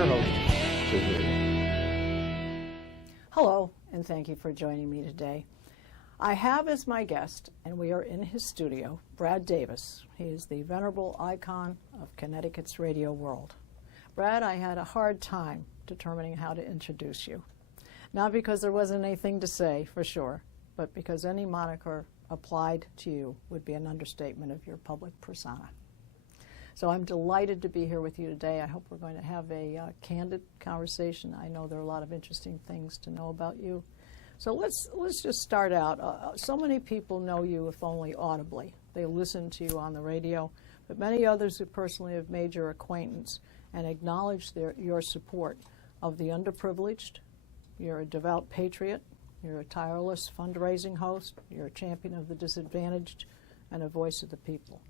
your host, Susan Regan. Hello, and thank you for joining me today. I have as my guest, and we are in his studio, Brad Davis. He is the venerable icon of Connecticut's radio world. Brad, I had a hard time determining how to introduce you. Not because there wasn't anything to say, for sure, but because any moniker applied to you would be an understatement of your public persona. So I'm delighted to be here with you today. I hope we're going to have a candid conversation. I know there are a lot of interesting things to know about you. So let's just start out. So many people know you, if only audibly. They listen to you on the radio, but many others who personally have made your acquaintance and acknowledge your support of the underprivileged. You're a devout patriot. You're a tireless fundraising host. You're a champion of the disadvantaged and a voice of the people.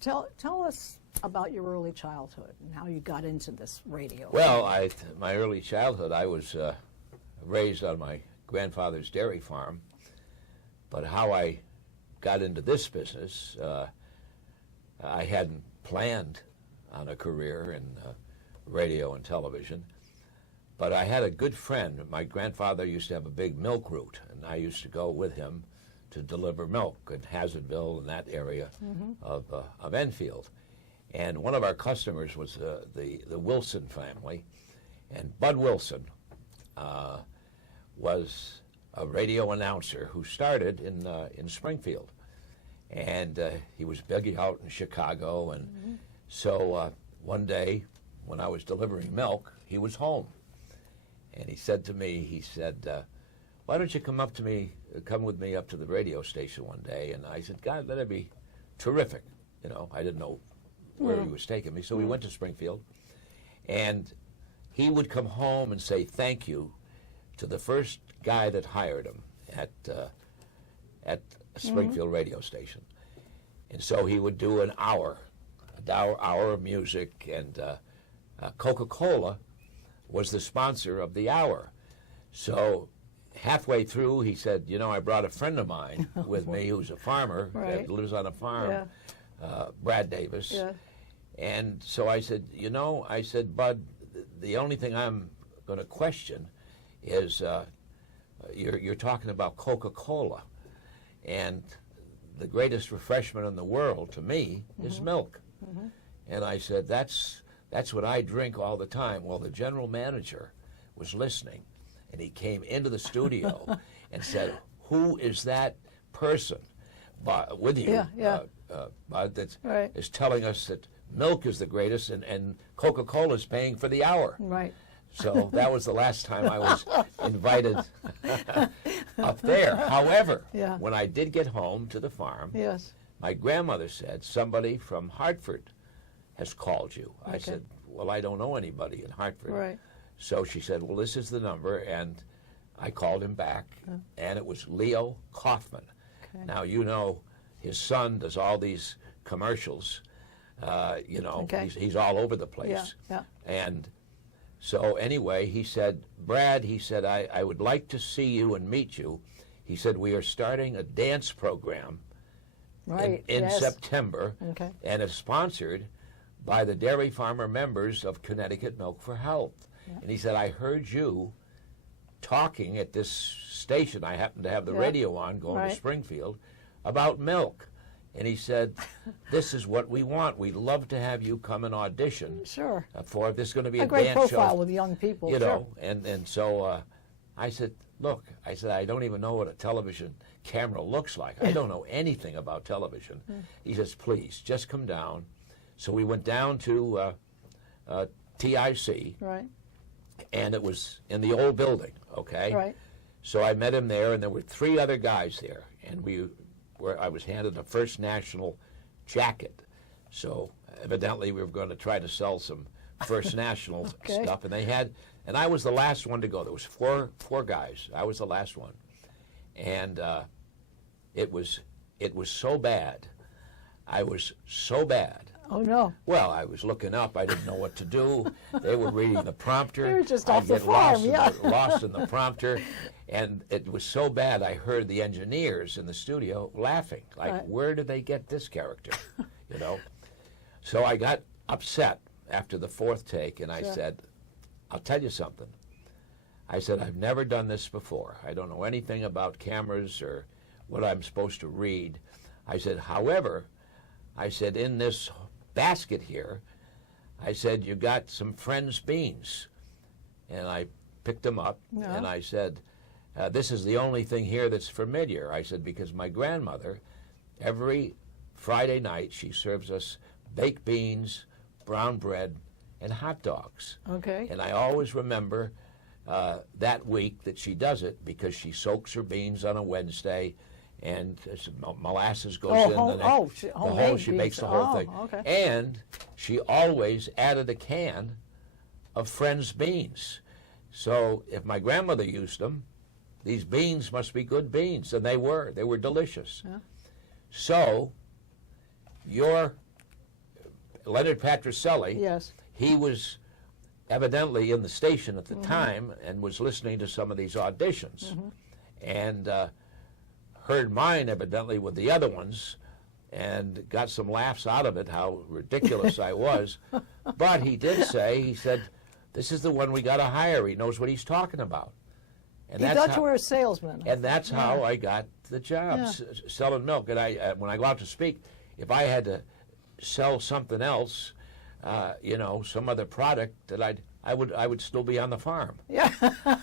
Tell us about your early childhood and how you got into this radio. Well, my early childhood, I was raised on my grandfather's dairy farm, but how I got into this business, I hadn't planned on a career in radio and television. But I had a good friend. My grandfather used to have a big milk route, and I used to go with him to deliver milk in Hazardville and that area of Enfield. And one of our customers was the Wilson family, and Bud Wilson was a radio announcer who started in Springfield. And he was big out in Chicago, and so one day when I was delivering milk, he was home. And he said to me, he said, why don't you come with me up to the radio station one day? And I said, God, that'd be terrific. You know, I didn't know where he was taking me. So we went to Springfield, and he would come home and say thank you to the first guy that hired him at a Springfield radio station. And so he would do an hour of music, and Coca-Cola was the sponsor of the hour. So halfway through, he said, you know, I brought a friend of mine with me who's a farmer that lives on a farm, Brad Davis. Yeah. And so I said, you know, Bud, the only thing I'm going to question is you're talking about Coca-Cola. And the greatest refreshment in the world to me is milk. And I said, that's what I drink all the time. Well, the general manager was listening, and he came into the studio and said, who is that person with you, Bud, that is telling us that milk is the greatest and Coca-Cola is paying for the hour? Right. So that was the last time I was invited up there. However, when I did get home to the farm, my grandmother said, somebody from Hartford has called you. Okay. I said, well, I don't know anybody in Hartford. Right. So she said, well, this is the number, and I called him back, and it was Leo Kaufman. Okay. Now, you know, his son does all these commercials. You know, he's all over the place. And so anyway, he said, Brad, he said, I would like to see you and meet you. He said, we are starting a dance program in September, and it's sponsored by the dairy farmer members of Connecticut Milk for Health. And he said, I heard you talking at this station. I happened to have the radio on going to Springfield about milk. And he said, this is what we want. We'd love to have you come and audition. For if there's going to be a great dance profile show, with young people. You know, and so I said, look, I said, I don't even know what a television camera looks like. I don't know anything about television. He says, please, just come down. So we went down to TIC, and it was in the old building, So I met him there, and there were 3 other guys there, and I was handed a First National jacket. So evidently we were going to try to sell some First National stuff, and I was the last one to go. There was four guys. I was the last one, and it was so bad. I was so bad. Oh, no. Well, I was looking up. I didn't know what to do. They were reading the prompter. You were just off the farm, lost in the prompter. And it was so bad, I heard the engineers in the studio laughing. Like, where did they get this character? You know? So I got upset after the 4th take, and I said, I'll tell you something. I said, I've never done this before. I don't know anything about cameras or what I'm supposed to read. I said, however, I said, in this basket here, I said, you got some Friends beans. And I picked them up, and I said, this is the only thing here that's familiar. I said, because my grandmother, every Friday night, she serves us baked beans, brown bread, and hot dogs. Okay. And I always remember that week that she does it, because she soaks her beans on a Wednesday, and molasses goes in. She makes the whole thing. Okay. And she always added a can of Friends beans. So if my grandmother used them, these beans must be good beans, and they were. They were delicious. Yeah. So your Leonard Patricelli, yes, he was evidently in the station at the time and was listening to some of these auditions, and heard mine evidently with the other ones, and got some laughs out of it, how ridiculous I was. But he did say, he said, this is the one we got to hire. He knows what he's talking about. And he thought you were a salesman. And that's how I got the job, selling milk. And when I go out to speak, if I had to sell something else, some other product, that I would still be on the farm. Yeah.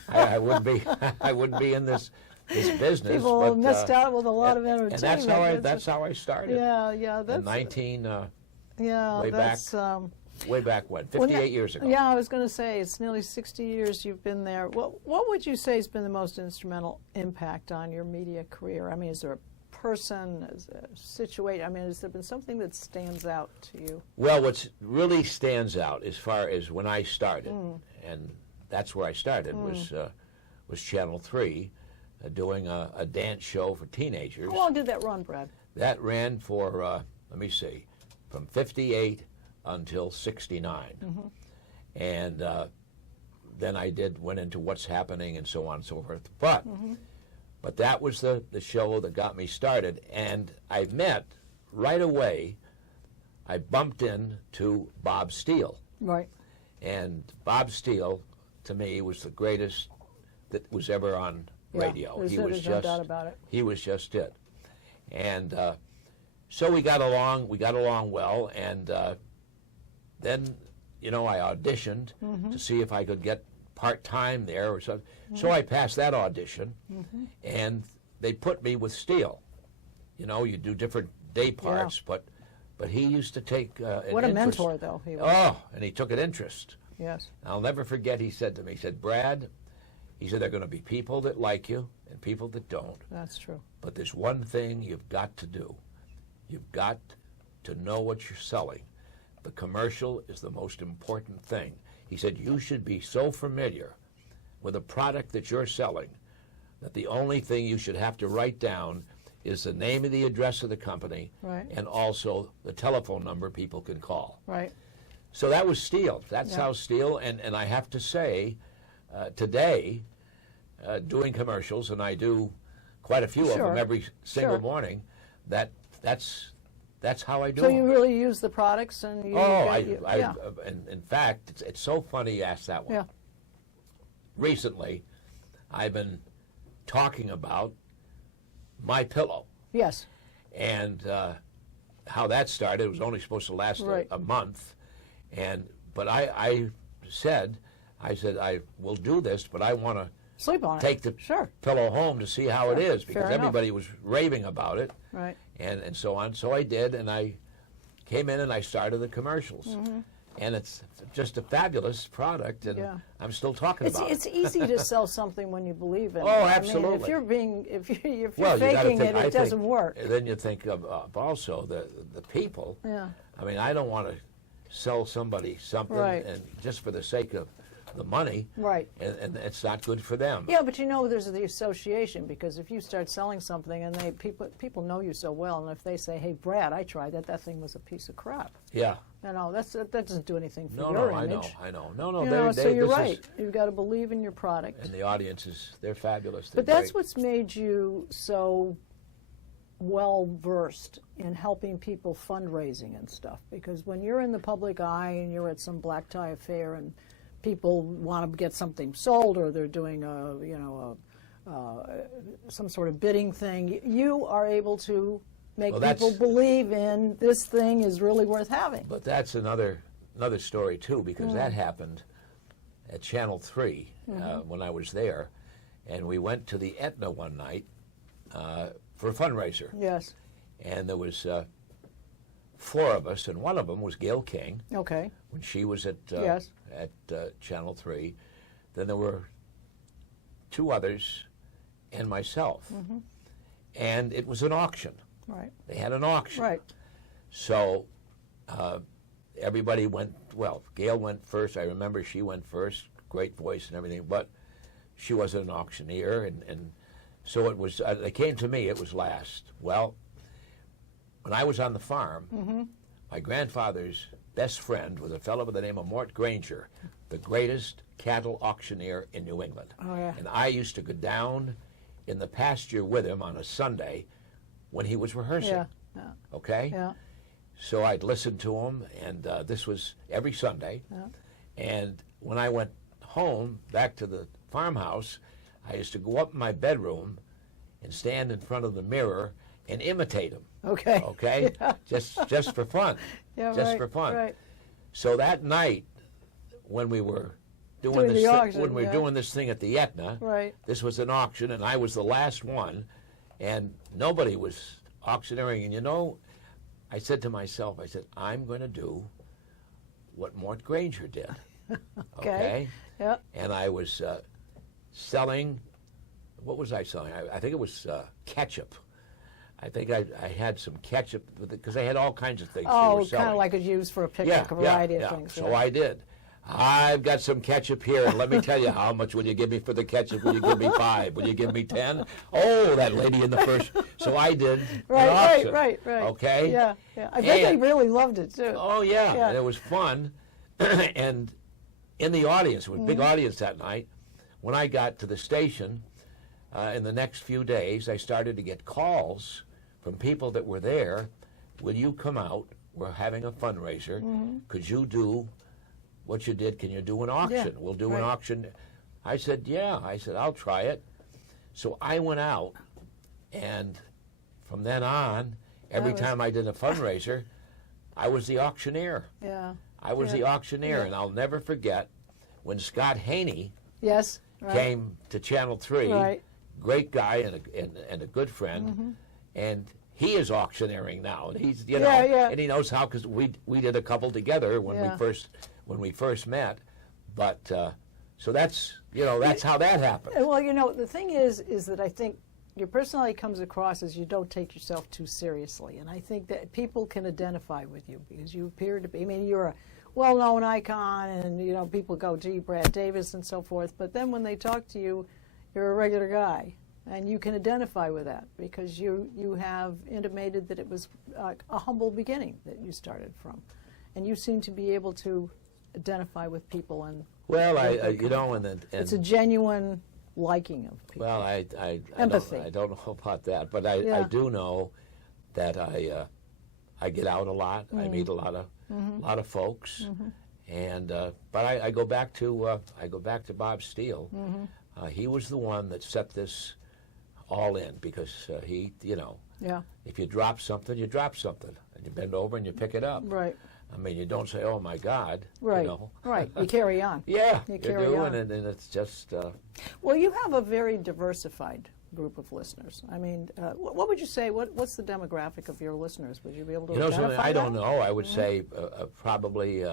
I wouldn't be in this business. People missed out with a lot of entertainment. And that's how I started. Yeah, that's way back when, 58 years ago. Yeah, I was going to say, it's nearly 60 years you've been there. What would you say has been the most instrumental impact on your media career? I mean, is there a person, is there a situation? I mean, has there been something that stands out to you? Well, what really stands out as far as when I started, and that's where I started, was Channel 3, doing a dance show for teenagers. How long did that run, Brad? That ran for, let me see, from 58 until 69. And then I went into What's Happening and so on and so forth. But that was the show that got me started. And I met, right away, I bumped into Bob Steele. Right. And Bob Steele, to me, was the greatest that was ever on radio. There's no doubt about it. He was just it. And so we got along well, and then, I auditioned to see if I could get part-time there or something. So I passed that audition, and they put me with Steele. You do different day parts, but he used to take an What a interest. mentor, though, he was. Oh, and he took an interest. Yes. I'll never forget, he said to me, he said, Brad, he said, there are going to be people that like you and people that don't. That's true. But there's one thing you've got to do. You've got to know what you're selling. The commercial is the most important thing. He said, you should be so familiar with a product that you're selling that the only thing you should have to write down is the name and the address of the company, and also the telephone number people can call. Right. So that was Steele. That's how Steele, and I have to say, today, doing commercials, and I do quite a few of them every single morning, that's how I do So them. you really use the products, and you... and in fact, it's so funny you asked that one. Yeah. Recently, I've been talking about My Pillow. Yes. And how that started. It was only supposed to last a month. But I said, I will do this, but I want to sleep on take the pillow home to see how it is, because everybody was raving about it. Right. And so on. So I did, and I came in and I started the commercials. And it's just a fabulous product, and I'm still talking about it. It's easy to sell something when you believe in it. Oh, absolutely. I mean, if you're faking it, it doesn't work. Then you think of also the people. Yeah. I mean, I don't want to sell somebody something and just for the sake of the money. Right. And it's not good for them. Yeah, but there's the association, because if you start selling something and people know you so well, and if they say, hey, Brad, I tried that thing was a piece of crap. Yeah. That doesn't do anything for your image. I know. No, so you're right. You've got to believe in your product. And the audiences, they're fabulous. But that's what's made you so well-versed in helping people fundraising and stuff, because when you're in the public eye and you're at some black tie affair and people want to get something sold, or they're doing some sort of bidding thing, you are able to make people believe in this thing is really worth having. But that's another story too, because that happened at Channel 3 when I was there, and we went to the Etna one night for a fundraiser. Yes. And there was 4 of us, and one of them was Gail King. Okay. When she was at Channel 3. Then there were 2 others and myself. And it was an auction. Right. They had an auction. Right. So everybody went, well, Gail went first. I remember she went first, great voice and everything, but she wasn't an auctioneer. And so it was, they came to me, it was last. Well, when I was on the farm, my grandfather's best friend was a fellow by the name of Mort Granger, the greatest cattle auctioneer in New England. Oh, yeah. And I used to go down in the pasture with him on a Sunday when he was rehearsing. Yeah. Yeah. Okay? Yeah. So I'd listen to him, and this was every Sunday. Yeah. And when I went home, back to the farmhouse, I used to go up in my bedroom and stand in front of the mirror and imitate him. Okay. Okay? Yeah. Just for fun. Yeah, just right, for fun. right. So that night, when we were Doing the auction, when we were yeah. doing this thing at the Etna, Right. this was an auction, and I was the last one, and nobody was auctioneering. And you know, I said to myself, I said, I'm going to do what Mort Granger did. Okay. Yeah. And I was selling, what was I selling? I think it was ketchup. I think I had some ketchup, because I had all kinds of things they Oh, were selling. kind of like it's used for a picnic, a variety of things. So I did. I've got some ketchup here, and let me tell you, how much will you give me for the ketchup? Will you give me 5? Will you give me 10? Oh, that lady in the first. So I did an auction. Right. Okay? Yeah. I bet they really loved it, too. Oh, yeah. And it was fun. And in the audience, it was a big audience that night, when I got to the station, in the next few days, I started to get calls from people that were there. Will you come out? We're having a fundraiser. Could you do what you did? Can you do an auction? Yeah, We'll do right. an auction. I said, yeah. I said, I'll try it. So I went out, and from then on, every time I did a fundraiser, I was the auctioneer. Yeah. I was the auctioneer, and I'll never forget when Scott Haney Yes. Right. came to Channel 3, Right. great guy and a good friend, and he is auctioneering now, and he's and he knows how, because we did a couple together when we first met, but so that's how that happened. Well, the thing is that I think your personality comes across as you don't take yourself too seriously, and I think that people can identify with you because you appear to be. I mean, you're a well-known icon, and people go, "Gee, Brad Davis," and so forth. But then when they talk to you, you're a regular guy, and you can identify with that because you have intimated that it was a humble beginning that you started from, and you seem to be able to identify with people and. Well, and it's a genuine liking of people. Well, I Empathy. I don't know about that, but I do know that I get out a lot. I meet a lot of folks, and but I go back to Bob Steele. He was the one that set this all in, because he, if you drop something, you drop something, and you bend over and you pick it up. Right. I mean, you don't say, "Oh my God," Right. Right. You carry on. Yeah, you you carry do, on. and it's just. Well, you have a very diversified group of listeners. I mean, what would you say? What's the demographic of your listeners? Would you be able to identify something I don't that? know. I would say probably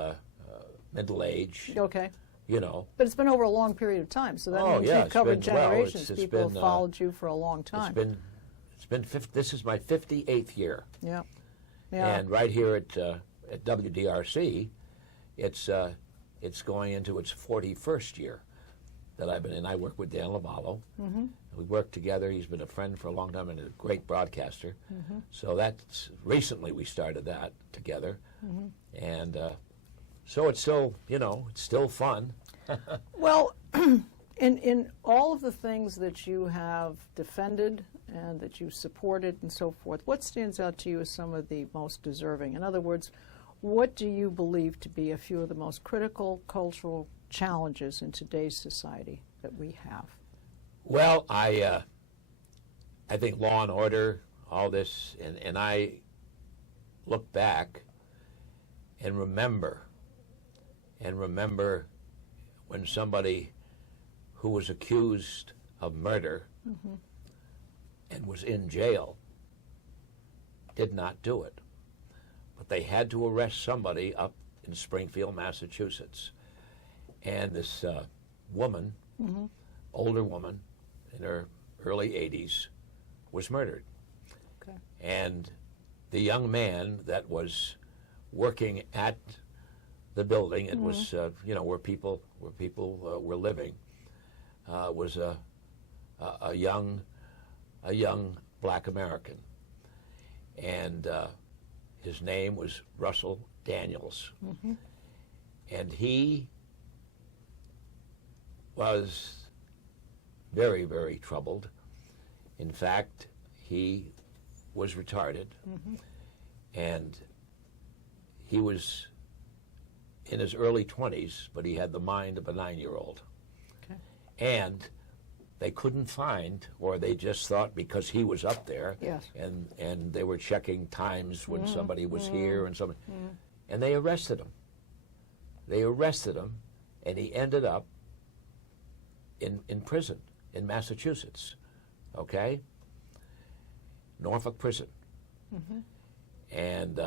middle age. Okay. But it's been over a long period of time, so that means you've covered generations. It's People been, have followed you for a long time. It's been this is my 58th year. Yeah. And right here at WDRC, it's going into its 41st year that I've been in. I work with Dan Lavallo. We work together. He's been a friend for a long time and a great broadcaster. So that's recently we started that together, and so it's still it's still fun. Well, in all of the things that you have defended and that you supported and so forth, what stands out to you as some of the most deserving? In other words, what do you believe to be a few of the most critical cultural challenges in today's society that we have? Well, I think law and order, all this, and I look back and remember when somebody who was accused of murder and was in jail did not do it. But they had to arrest somebody up in Springfield, Massachusetts. And this woman, older woman in her early 80s, was murdered. Okay. And the young man that was working at the building, it was where people were living, was a young Black American, and his name was Russell Daniels, and he was very, very troubled. In fact, he was retarded, and he was in his early 20s, but he had the mind of a 9-year-old. Okay. And they couldn't find, or they just thought because he was up there, Yes. and they were checking times when somebody was here and somebody, and they arrested him. They arrested him, and he ended up in prison in Massachusetts, okay? Norfolk Prison. And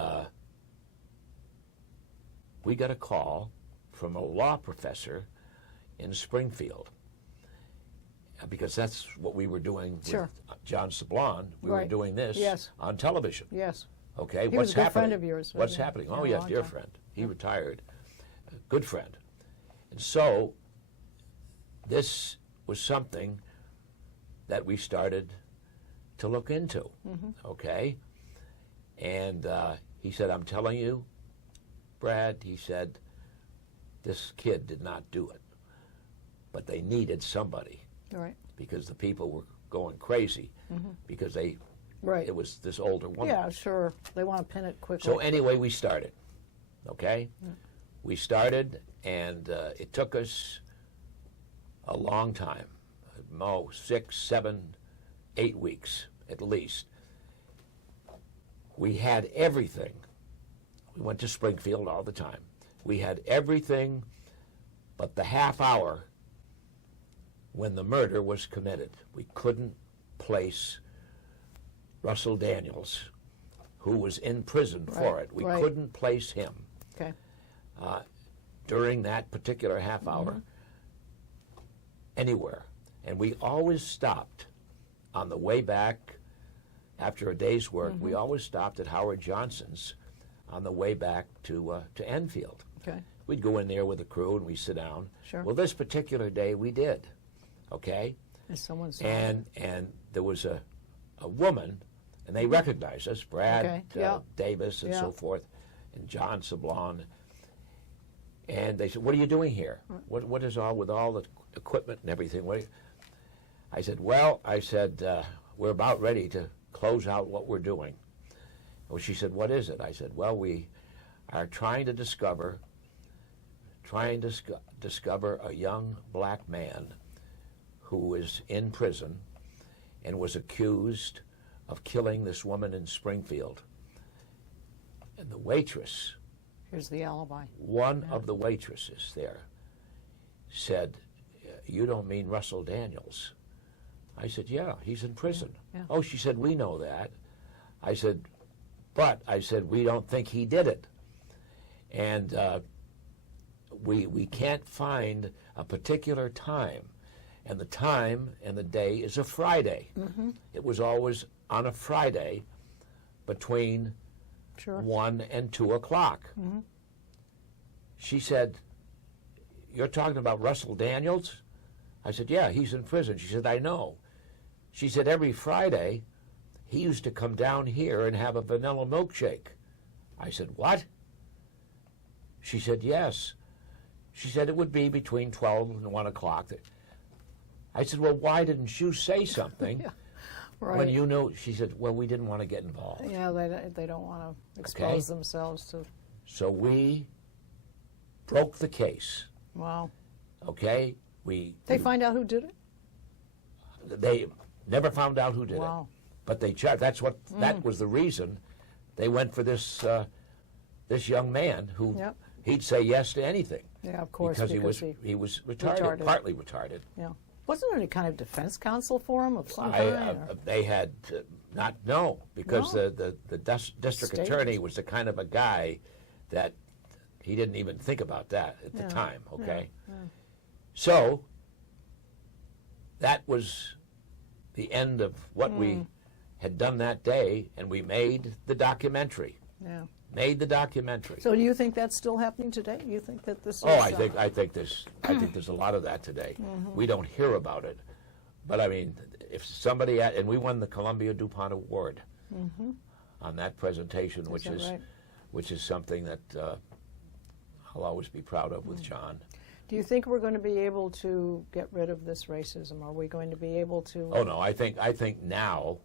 we got a call from a law professor in Springfield, because that's what we were doing Sure. with John Sablon. We were Right. doing this Yes. on television. Yes. Okay, He what's was a good happening? friend of yours, What's wasn't he? happening? Yeah, Oh a yes, long dear time. friend. He retired. A good friend. And so this was something that we started to look into. Okay? And he said, I'm telling you, Brad, he said, this kid did not do it. But they needed somebody, Right. because the people were going crazy because Right. it was this older woman. Yeah, sure. They want to pin it quickly. So anyway, we started, okay? We started, and it took us a long time, 6, 7, 8 weeks at least. We had everything. We went to Springfield all the time. We had everything but the half hour when the murder was committed. We couldn't place Russell Daniels, who was in prison for Right, it. We right. couldn't place him Okay. during that particular half hour anywhere. And we always stopped on the way back after a day's work. We always stopped at Howard Johnson's on the way back to Enfield. Okay. We'd go in there with the crew and we'd sit down. Sure. Well, this particular day we did, okay? As someone saw. And there was a woman, and they recognized us, Brad Okay, yeah. Davis and Yeah. so forth, and John Sablon. And they said, what are you doing here? What is all with all the equipment and everything? I said, well, we're about ready to close out what we're doing. Well, she said, what is it? I said, well, we are trying to discover a young Black man who is in prison and was accused of killing this woman in Springfield. And the waitress, Here's the alibi. one of the waitresses there, said, you don't mean Russell Daniels? I said, yeah, he's in prison. Yeah. Oh, she said, we know that. I said, we don't think he did it. And we can't find a particular time. And the time and the day is a Friday. It was always on a Friday between Sure. 1 and 2 o'clock. She said, you're talking about Russell Daniels? I said, yeah, he's in prison. She said, I know. She said, every Friday, he used to come down here and have a vanilla milkshake. I said, what? She said, yes. She said it would be between 12 and 1 o'clock. I said, well, why didn't you say something Yeah. Right. when you knew? She said, well, we didn't want to get involved. Yeah, they don't want to expose themselves to. So we broke the case. Wow. Okay, They find out who did it? they never found out who did Wow. it, but they charged. That was the reason they went for this this young man who Yep. he'd say yes to anything. Yeah, of course, because because he was retarded, retarded. partly retarded. Yeah. Wasn't there any kind of defense counsel for him of some I, kind? or- they had no, because No? the district State. attorney was the kind of a guy that he didn't even think about that at the Yeah, time. Okay, yeah. so that was the end of what we had done that day, and we made the documentary. Yeah. Made the documentary. So do you think that's still happening today? You think that this is... Oh, I think there's a lot of that today. We don't hear about it, but I mean, if somebody and we won the Columbia DuPont Award on that presentation, which that is right? which is something that I'll always be proud of with John. Do you think we're going to be able to get rid of this racism? Are we going to be able to... Oh no, I think now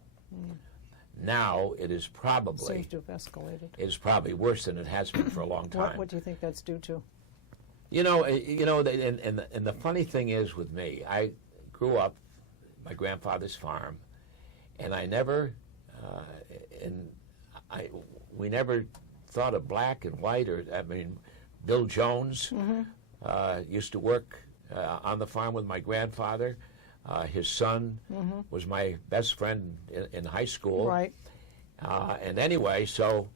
it is probably Seems to have escalated. it is probably worse than it has been for a long time. What do you think that's due to? You know, and the funny thing is with me, I grew up my grandfather's farm, and I never, we never thought of black and white, or I mean, Bill Jones used to work on the farm with my grandfather. His son was my best friend in high school. Right. And anyway, so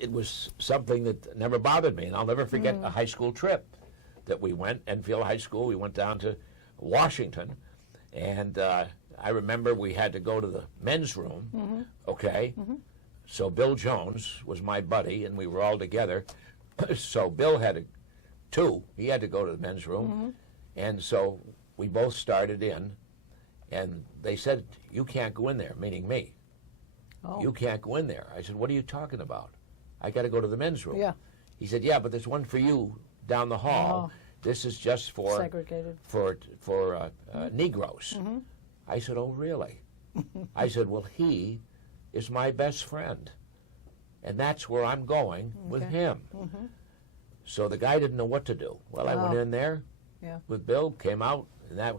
it was something that never bothered me, and I'll never forget a high school trip that we went, Enfield High School. We went down to Washington, and I remember we had to go to the men's room, okay? So Bill Jones was my buddy, and we were all together. So Bill had he had to go to the men's room, and so we both started in, and they said, "You can't go in there," meaning me. Oh. You can't go in there. I said, "What are you talking about? I got to go to the men's room." Yeah. He said, "Yeah, but there's one for you down the hall. Oh. This is just for Segregated. for Negroes." I said, "Oh, really?" I said, "Well, he is my best friend, and that's where I'm going with him." So the guy didn't know what to do. Well, I went in there Yeah. with Bill, came out, and that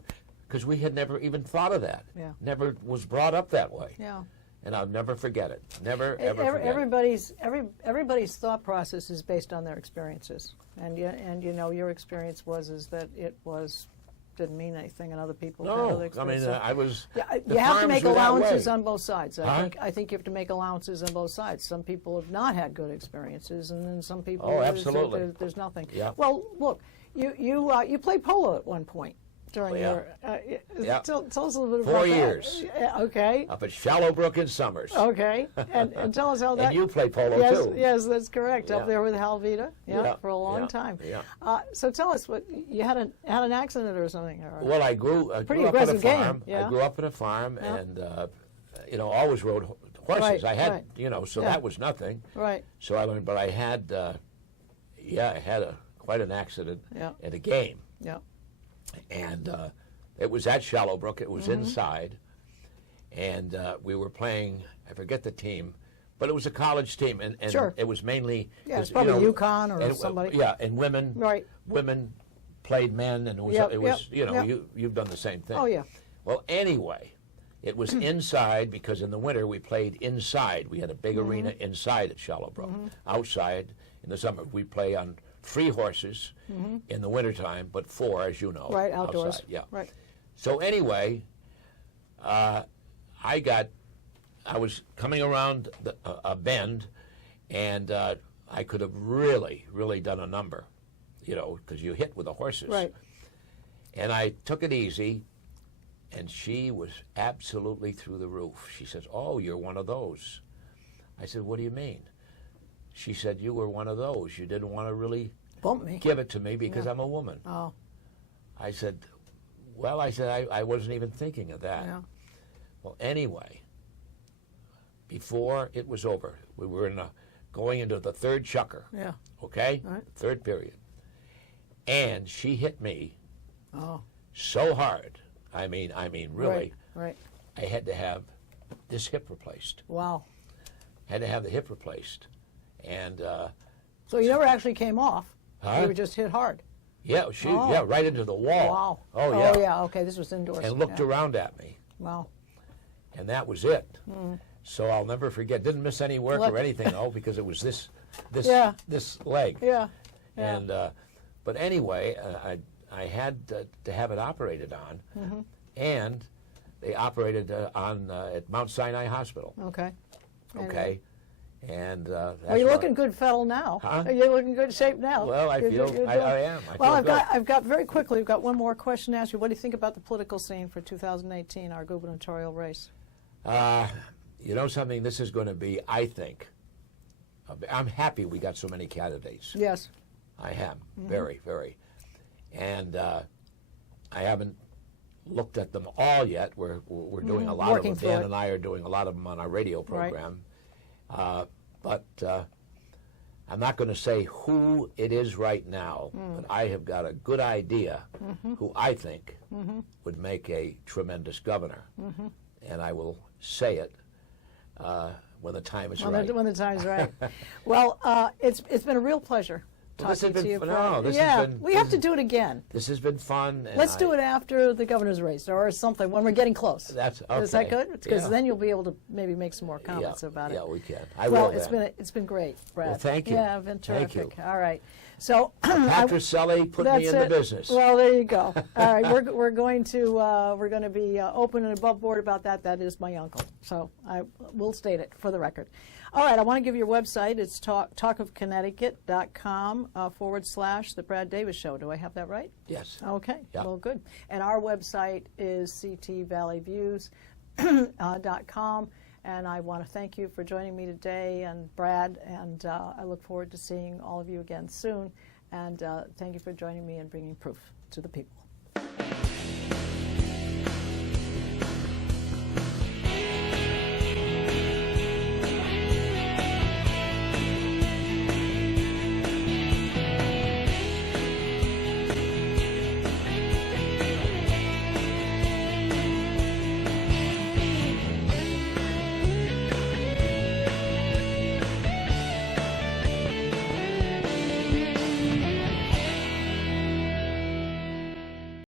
because we had never even thought of that. Yeah. Never was brought up that way. Yeah. And I'll never forget it. Never, ever forget it. Everybody's thought process is based on their experiences, and you know your experience is that it didn't mean anything, and other people had other No, I experiences. mean, I was. Yeah, the you have to farms make were that allowances way. on both sides. Huh? I think you have to make allowances on both sides. Some people have not had good experiences, and then some people Oh, absolutely. there's nothing. Yeah. Well, look, you played polo at one point during Oh, yeah. your. Yeah. Tell us a little bit 4 about years. that. Yeah, okay. Up at Shallowbrook in Summers. Okay, and tell us how that. And you play polo yes, too. Yes, that's correct. Up Yeah. there with Halvita, Yeah, for a long yeah, time. yeah. So tell us, what you had an accident or something? Or, Well, I grew Pretty up on a aggressive game, farm. yeah. I grew up in a farm, Yeah. and always rode horses. Right, I had, right. so Yeah. that was nothing. right. So I learned, but I had, I had quite an accident Yeah. at a game, Yeah. and it was at Shallowbrook. It was inside, and we were playing. I forget the team, but it was a college team, and Sure. it was mainly. Yeah, it's 'cause, probably UConn or somebody. Yeah, and women. Right. Women played men, and it was. Yep, it was. yep, yep. You've done the same thing. Oh yeah. Well, anyway, it was inside because in the winter we played inside. We had a big arena inside at Shallowbrook. Outside in the summer we play on 3 horses in the wintertime, but 4, as you know. Right, outdoors. Outside. Yeah. Right. So anyway, I was coming around a bend, and I could have really, really done a number, because you hit with the horses. Right. And I took it easy, and she was absolutely through the roof. She says, "Oh, you're one of those." I said, "What do you mean?" She said, "You were one of those. You didn't want to really Bump me. give it to me because I'm a woman." Oh. I said, "Well," I said, I wasn't even thinking of that. Yeah. Well, anyway, before it was over, we were going into the 3rd chukker, Yeah. okay? Right. 3rd period. And she hit me Oh. so hard. I mean, really, Right. I had to have this hip replaced. Wow. Had to have the hip replaced. And So you never actually came off. Huh? You were just hit hard. Yeah, yeah, right into the wall. Wow. Oh, yeah. Oh, yeah. Okay, this was indoors. And looked around at me. Wow. And that was it. So I'll never forget. Didn't miss any work Look. or anything, though, because it was this leg. Yeah. And but anyway, I had to have it operated on, and they operated on at Mount Sinai Hospital. Okay. Okay. And that's Well, you're what- looking good fellow now. Huh? You're looking good shape now. Well, I feel I am. I Well, feel I've got very quickly. We've got one more question to ask you. What do you think about the political scene for 2018, our gubernatorial race? You know something? This is going to be, I think. I'm happy we got so many candidates. Yes. I am very, very, and I haven't looked at them all yet. We're doing a lot Working of them. through Dan it. and I are doing a lot of them on our radio Right. program. But I'm not going to say who it is right now, but I have got a good idea who I think would make a tremendous governor. And I will say it when the time is right. When the time's right. Well, it's been a real pleasure Well, this has talking to been you. no, this yeah, has been, we have to do it again. This has been fun. And Let's do it after the governor's race or something when we're getting close. That's okay. Is that good? Because Yeah. then you'll be able to maybe make some more comments about it. Yeah, we can. I Well, will then. it's been great, Brad. Well, thank you. Yeah, been Thank terrific. you. All right. So Patricelli put me in the business. Well, there you go. All right, we're going to be open and above board about that. That is my uncle, so I will state it for the record. All right, I want to give you your website. It's talkofconnecticut.com / The Brad Davis Show. Do I have that right? Yes. Okay. Yeah. Well, good. And our website is ctvalleyviews.com. And I want to thank you for joining me today, and Brad, and I look forward to seeing all of you again soon. And thank you for joining me and bringing proof to the people.